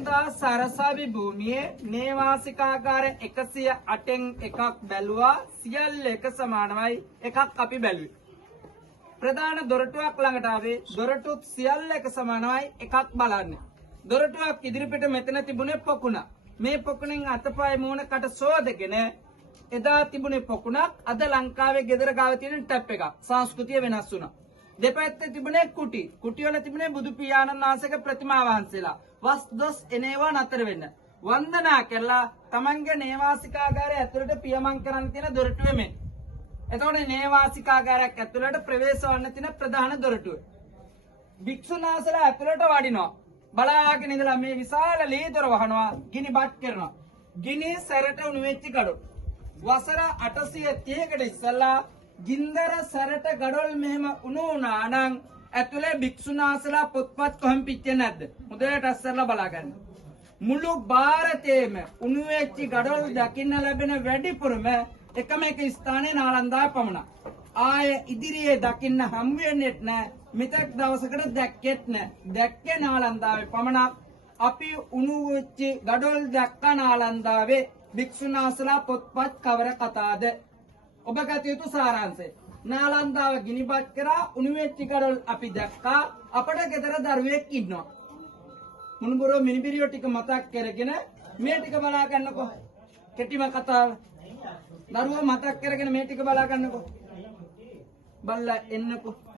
නාලන්දා සරසවි භූමියේ නේවාසිකාගාර 108න් එකක් බැලුවා සියල්ල එක සමානමයි එකක් අපි බැලුවේ. ප්‍රධාන දොරටුවක් ළඟට ආවේ දොරටුත් සියල්ල එක සමානමයි එකක් බලන්න. දොරටුවක් ඉදිරිපිට මෙතන තිබුණේ පොකුණ. මේ පොකුණෙන් අතපය මූණකට සෝදගෙන එදා තිබුණේ පොකුණක් අද ලංකාවේ ගෙදර ගාව තියෙන ටැප් එකක්. සංස්කෘතිය වෙනස් වුණා. දෙපැත්තේ තිබුණේ කුටි. කුටි වල තිබුණේ බුදු පියාණන් වහන්සේගේ ප්‍රතිමා වහන්සේලා. වස් දොස් එනේවා නතර වෙන්න. වන්දනා කළා තමන්ගේ නේවාසිකාගාරය ඇතුළට පියමන් කරන්න තියෙන දොරටුවේ මේ. එතකොට නේවාසිකාගාරයක් ඇතුළට ප්‍රවේශ වන්න තියෙන ප්‍රධාන දොරටුව. භික්ෂුන් වහන්සේලා ඇතුළට වඩිනවා. බලාගෙන ඉඳලා මේ විශාල ලී දොර වහනවා. ගිනි බත් කරනවා. ගිනි සැරට උණු වෙච්ච ගඩොල්. වසර 830කට ඉස්සලා ගින්දර සැරට ගඩොල් මෙහෙම උණු වුණා නම් ඇතුලේ භික්ෂුන් වහන්සේලා පොත්පත් කොහොම පිච්චෙන්නේ නැද්ද? මුදලට අස්සරලා බලාගන්න. මුළු ಭಾರತයේම උණු වෙච්ච ගඩොල් දකින්න ලැබෙන වැඩිපුරම එකම එක ස්ථානයේ නාලන්දා පමණයි. ආයේ ඉදිරියේ දකින්න හම් වෙන්නේ නැහැ. මෙතක් දවසකට දැක්කෙත් නැහැ. දැක්කේ නාලන්දාවේ පමණක්. අපි උණු වෙච්ච ගඩොල් දැක්ක නාලන්දාවේ භික්ෂුන් වහන්සේලා පොත්පත් කවර කතාද? ඔබ ගත යුතු සාරාංශය. නාලන්දාව ගිනිබත් කරා උණු වෙච්ච ගඩොල් අපි දැක්කා. අපේ ගෙදර දරුවෙක් ඉන්නවා. මුණුබරෝ මිනිබිරියෝ ටික මතක් කරගෙන මේ ටික බලා ගන්නකො. කෙටිම කතාව. දරුවා මතක් කරගෙන මේ ටික බලා ගන්නකො. බල්ලා එන්නකො.